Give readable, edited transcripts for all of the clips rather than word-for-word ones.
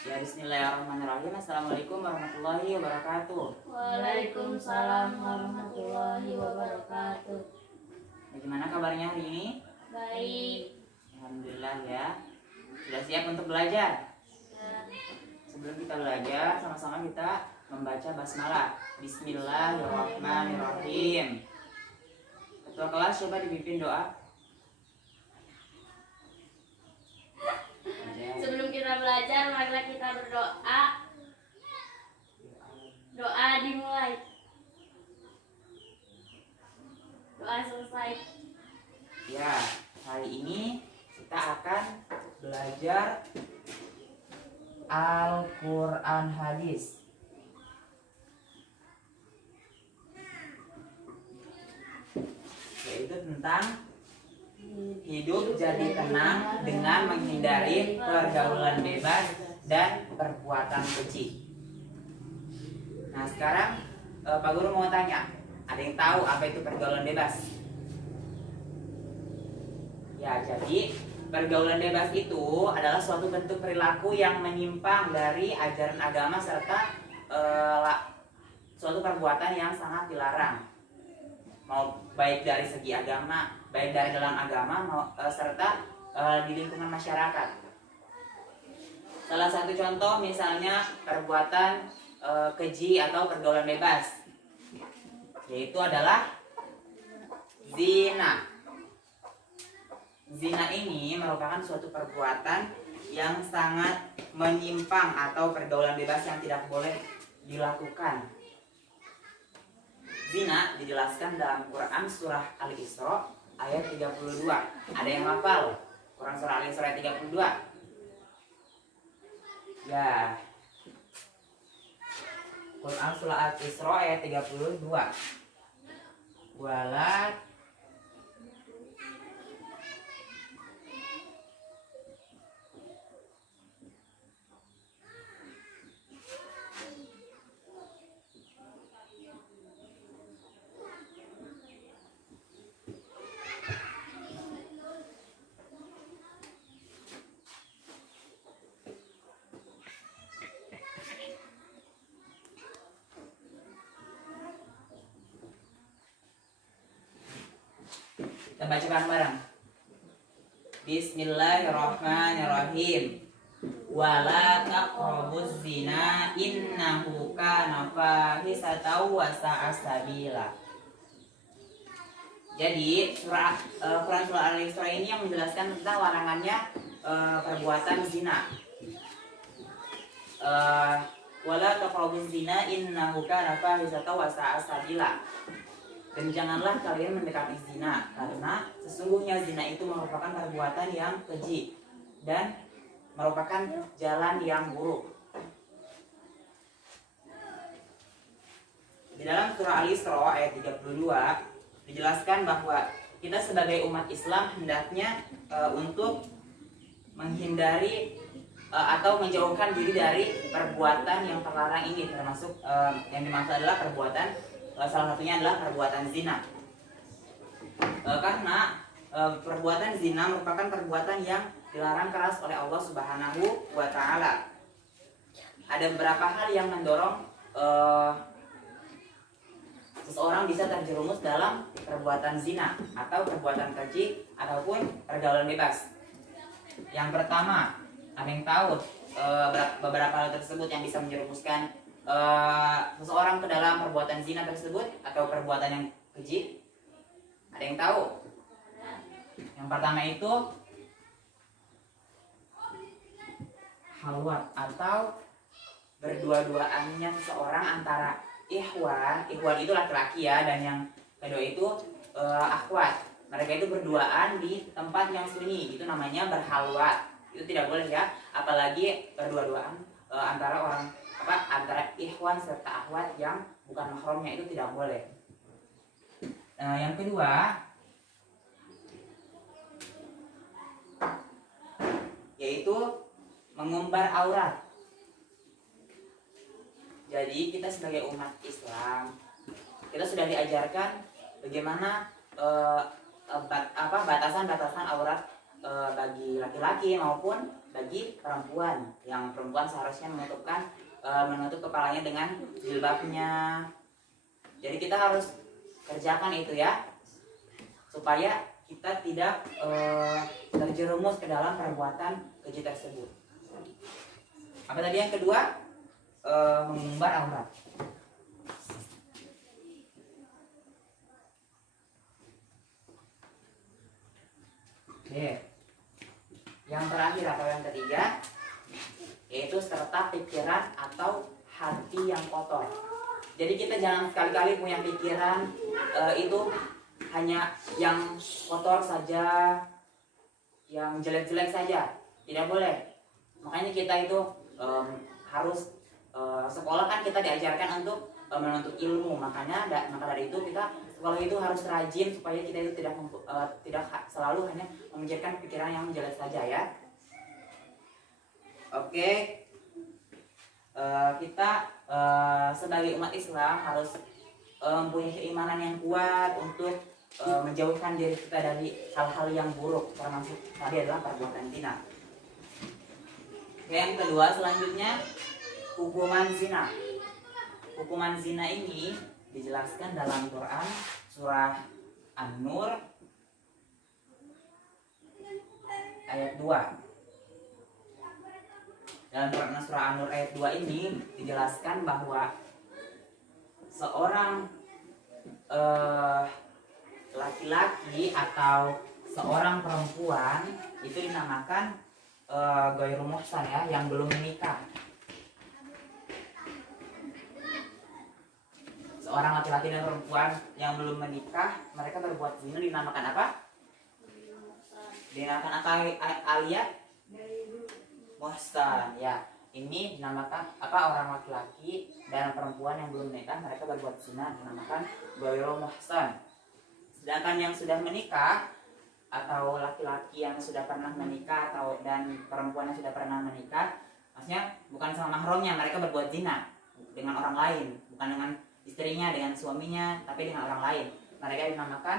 Ya, bismillahirrahmanirrahim. Assalamualaikum warahmatullahi wabarakatuh. Waalaikumsalam warahmatullahi wabarakatuh. Bagaimana kabarnya hari ini? Baik. Alhamdulillah ya. Sudah siap untuk belajar? Ya. Sebelum kita belajar, sama-sama kita membaca basmalah. Bismillahirrahmanirrahim. Ketua kelas coba dipimpin doa. Sebelum kita belajar, marilah kita berdoa. Doa dimulai. Doa selesai. Ya, hari ini kita akan belajar Al-Quran hadis. Yaitu tentang hidup jadi tenang dengan menghindari pergaulan bebas dan perbuatan keji. Nah sekarang Pak Guru mau tanya, ada yang tahu apa itu pergaulan bebas? Ya, jadi pergaulan bebas itu adalah suatu bentuk perilaku yang menyimpang dari ajaran agama serta suatu perbuatan yang sangat dilarang, mau baik dari segi agama, baik dari dalam agama serta di lingkungan masyarakat. Salah satu contoh misalnya perbuatan keji atau pergaulan bebas, yaitu adalah zina. Zina ini merupakan suatu perbuatan yang sangat menyimpang atau pergaulan bebas yang tidak boleh dilakukan. Zina dijelaskan dalam Quran surah Al-Isra ayat 32. Ada yang hafal Quran surah Al-Isra ayat 32? Ya. Quran surah Al-Isra ayat 32. Wala kita baca bareng-bareng. Bismillahirrahmanirrahim. Wala taqrabuz zina innahu kana fahisatan wa sa'a sabila. Jadi Quran surah Al-Isra ini yang menjelaskan tentang larangannya perbuatan zina. Wala taqrabuz zina innahu kana fahisatan wa sa'a sabila. Dan janganlah kalian mendekati zina, karena sesungguhnya zina itu merupakan perbuatan yang keji dan merupakan jalan yang buruk. Di dalam surah Al-Isra ayat 32 dijelaskan bahwa kita sebagai umat Islam hendaknya untuk menghindari atau menjauhkan diri dari perbuatan yang terlarang ini, termasuk yang dimaksud adalah perbuatan, salah satunya adalah perbuatan zina. Karena perbuatan zina merupakan perbuatan yang dilarang keras oleh Allah Subhanahu wa Ta'ala. Ada beberapa hal yang mendorong seseorang bisa terjerumus dalam perbuatan zina atau perbuatan keji ataupun pergaulan bebas. Yang pertama, ada yang tahu beberapa hal tersebut yang bisa menjerumuskan seseorang ke dalam perbuatan zina tersebut atau perbuatan yang keji? Ada yang tahu? Yang pertama itu halwat atau berdua-duaannya seseorang antara ikhwan itu laki-laki ya, dan yang kedua itu akhwat. Mereka itu berduaan di tempat yang sunyi, itu namanya berhalwat. Itu tidak boleh ya, apalagi berdua-duaan antara ikhwan serta akhwat yang bukan mahramnya, itu tidak boleh. Yang kedua yaitu mengumbar aurat. Jadi kita sebagai umat Islam, kita sudah diajarkan bagaimana batasan-batasan aurat bagi laki-laki maupun bagi perempuan. Yang perempuan seharusnya menutup kepalanya dengan jilbabnya. Jadi kita harus kerjakan itu ya, supaya kita tidak terjerumus ke dalam perbuatan keji tersebut. Apa tadi yang kedua? Mengumbar aurat. Oke. Yang terakhir atau yang ketiga, yaitu serta pikiran atau hati yang kotor. Jadi kita jangan sekali-kali punya pikiran itu hanya yang kotor saja, yang jelek-jelek saja. Tidak boleh. Makanya kita itu harus sekolah kan kita diajarkan untuk menuntut ilmu. Maka dari itu kita sekolah itu harus rajin supaya kita itu tidak selalu hanya memikirkan pikiran yang jelek saja ya. Oke. Kita sebagai umat Islam harus mempunyai keimanan yang kuat untuk menjauhkan diri kita dari hal-hal yang buruk, termasuk tadi adalah perbuatan zina. Yang kedua selanjutnya, hukuman zina. Hukuman zina ini dijelaskan dalam Quran surah An-Nur ayat 2. Dalam Quran surah An-Nur ayat 2 ini dijelaskan bahwa seorang laki-laki atau seorang perempuan itu dinamakan ghairu muhsan ya, yang belum menikah. Seorang laki-laki dan perempuan yang belum menikah, mereka berbuat zina dinamakan apa? Dinamakan apa Alia? Muhsan ya. Ini dinamakan apa? Orang laki-laki dan perempuan yang belum menikah, mereka berbuat zina dinamakan ghairu muhsan. Sedangkan yang sudah menikah atau laki-laki yang sudah pernah menikah dan perempuan yang sudah pernah menikah, maksudnya bukan sama mahramnya, mereka berbuat zina dengan orang lain, bukan dengan istrinya, dengan suaminya, tapi dengan orang lain. Mereka dinamakan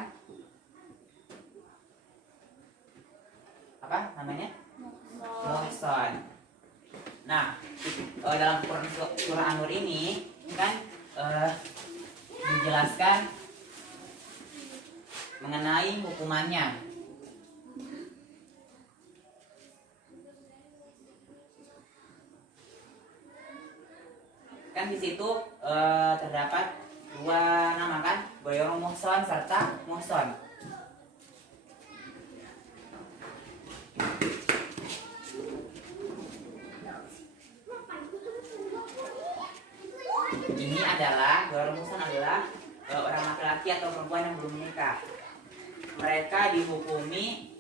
apa namanya? Muhsan. Nah, dalam Quran surah An-Nur ini kan dijelaskan mengenai hukumannya. Kan di situ terdapat dua nama kan, ghairu muhsan serta muhsan. Ini adalah ghairu muhsan adalah orang laki-laki atau perempuan yang belum menikah. Mereka dihukumi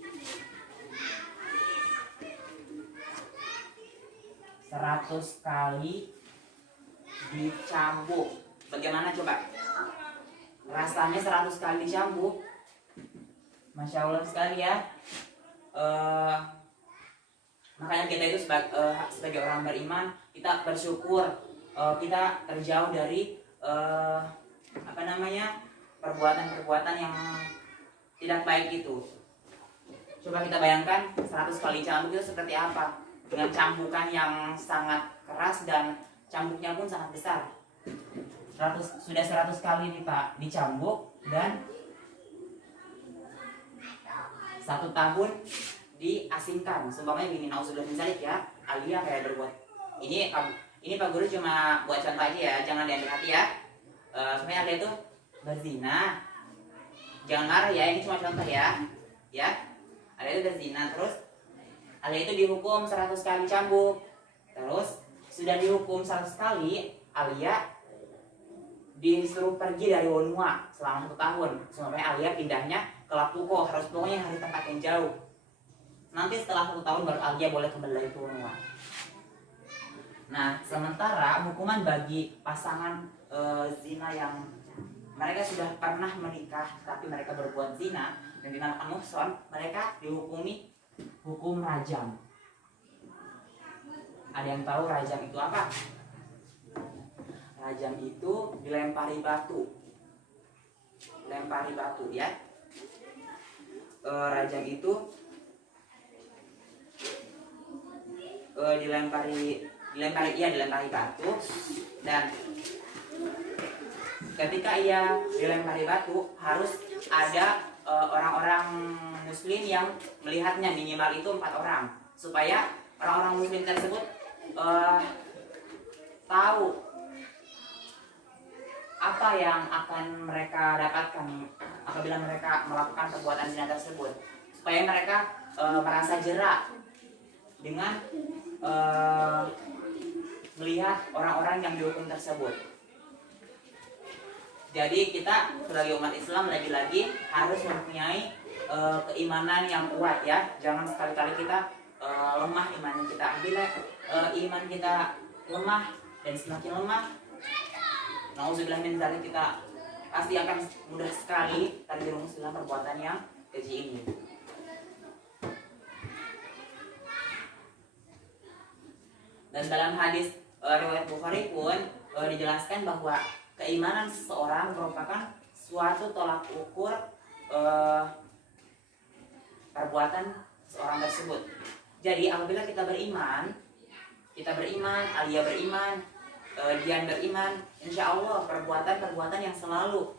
100 kali dicambuk. Bagaimana coba? Rasanya 100 kali dicambuk. Masya Allah sekali ya. Makanya kita itu sebagai orang beriman, kita bersyukur kita terjauh dari perbuatan-perbuatan yang tidak baik itu. Coba kita bayangkan 100 kali cambuk itu seperti apa, dengan cambukan yang sangat keras dan cambuknya pun sangat besar. Sudah 100 kali dicambuk dan 1 tahun diasingkan. Seumpamanya gini, nauzubillah min dzalik ya, Alia kayak berbuat ini Pak Guru cuma buat contoh aja ya, jangan diambil hati ya. Sebenarnya Alia itu berzina, jangan marah ya, ini cuma contoh ya. Alia itu berzina, terus Alia itu dihukum 100 kali cambuk. Terus sudah dihukum 100 kali, Alia disuruh pergi dari Wonua selama 1 tahun. Sebenarnya Alia pindahnya ke Lapuko, pokoknya harus tempat yang jauh. Nanti setelah 1 tahun baru Alia boleh kembali lagi ke Wonua. Nah, sementara hukuman bagi pasangan zina yang mereka sudah pernah menikah tapi mereka berbuat zina dan dinamakan muhsan, mereka dihukumi hukum rajam. Ada yang tahu rajam itu apa? Rajam itu dilempari batu. Lempari batu ya. Rajam itu dilempari batu, dan ketika ia dilempari batu harus ada orang-orang muslim yang melihatnya, minimal itu 4 orang, supaya orang-orang muslim tersebut tahu apa yang akan mereka dapatkan apabila mereka melakukan perbuatan zina tersebut, supaya mereka merasa jera dengan melihat orang-orang yang dihukum tersebut. Jadi kita sebagai umat Islam lagi-lagi harus mempunyai keimanan yang kuat ya. Jangan sekali-kali kita lemah iman kita. Bila iman kita lemah dan semakin lemah, nauzubillah min dzalik, kita pasti akan mudah sekali terjerumus dalam perbuatan yang keji ini. Dan dalam hadis riwayat Bukhari pun dijelaskan bahwa keimanan seseorang merupakan suatu tolak ukur perbuatan seorang tersebut. Jadi apabila kita beriman, Alia beriman, Dian beriman, insya Allah perbuatan-perbuatan yang selalu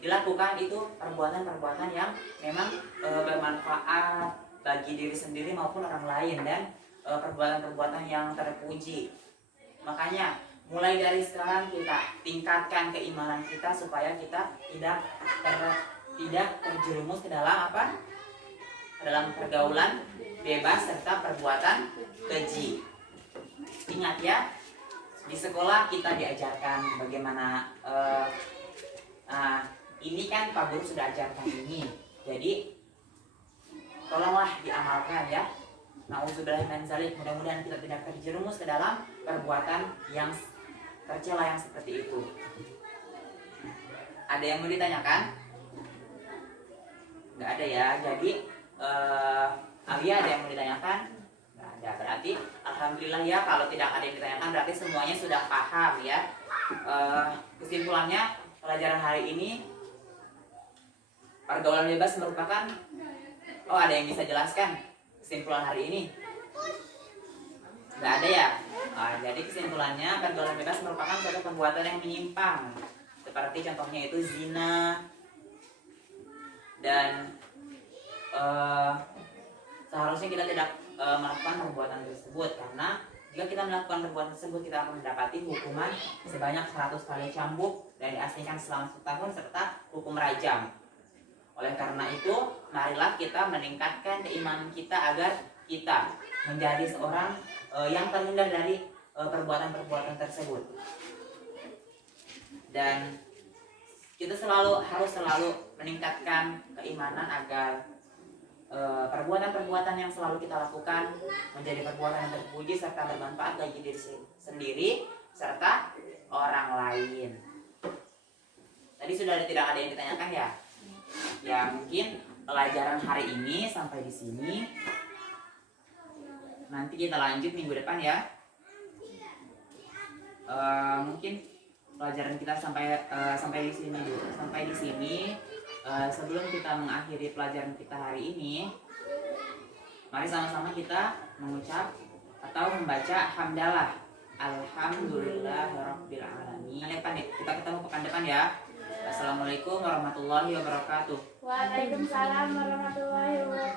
dilakukan itu perbuatan-perbuatan yang memang bermanfaat bagi diri sendiri maupun orang lain, dan perbuatan-perbuatan yang terpuji. Makanya mulai dari sekarang kita tingkatkan keimanan kita supaya kita tidak terjerumus ke dalam apa? Ke dalam pergaulan bebas serta perbuatan keji. Ingat ya, di sekolah kita diajarkan bagaimana ini kan Pak Guru sudah ajarkan ini. Jadi tolonglah diamalkan ya. Nauzubillah min dzalik, mudah-mudahan kita tidak terjerumus ke dalam perbuatan yang tercela yang seperti itu. Ada yang mau ditanyakan? Nggak ada ya. Jadi Alia ada yang mau ditanyakan? Nggak ada. Berarti alhamdulillah ya, kalau tidak ada yang ditanyakan berarti semuanya sudah paham ya. Kesimpulannya pelajaran hari ini, pergaulan bebas merupakan, ada yang bisa jelaskan kesimpulan hari ini? Nggak ada ya? Jadi kesimpulannya pergaulan bebas merupakan suatu perbuatan yang menyimpang, seperti contohnya itu zina, dan seharusnya kita tidak melakukan perbuatan tersebut, karena jika kita melakukan perbuatan tersebut kita akan mendapati hukuman sebanyak 100 kali cambuk dan diasingkan selama 1 tahun serta hukum rajam. Oleh karena itu, marilah kita meningkatkan keimanan kita agar kita menjadi seorang yang terhindar dari perbuatan-perbuatan tersebut. Dan kita harus selalu meningkatkan keimanan agar perbuatan-perbuatan yang selalu kita lakukan menjadi perbuatan yang terpuji serta bermanfaat bagi diri sendiri serta orang lain. Tadi sudah tidak ada yang ditanyakan ya? Ya mungkin pelajaran hari ini sampai di sini. Nanti kita lanjut minggu depan ya. Mungkin pelajaran kita sampai di sini dulu. Sampai di sini. Sebelum kita mengakhiri pelajaran kita hari ini, mari sama-sama kita mengucap atau membaca hamdalah. Alhamdulillahirabbil alamin. Kita ketemu pekan depan ya. Assalamualaikum warahmatullahi wabarakatuh. Waalaikumsalam warahmatullahi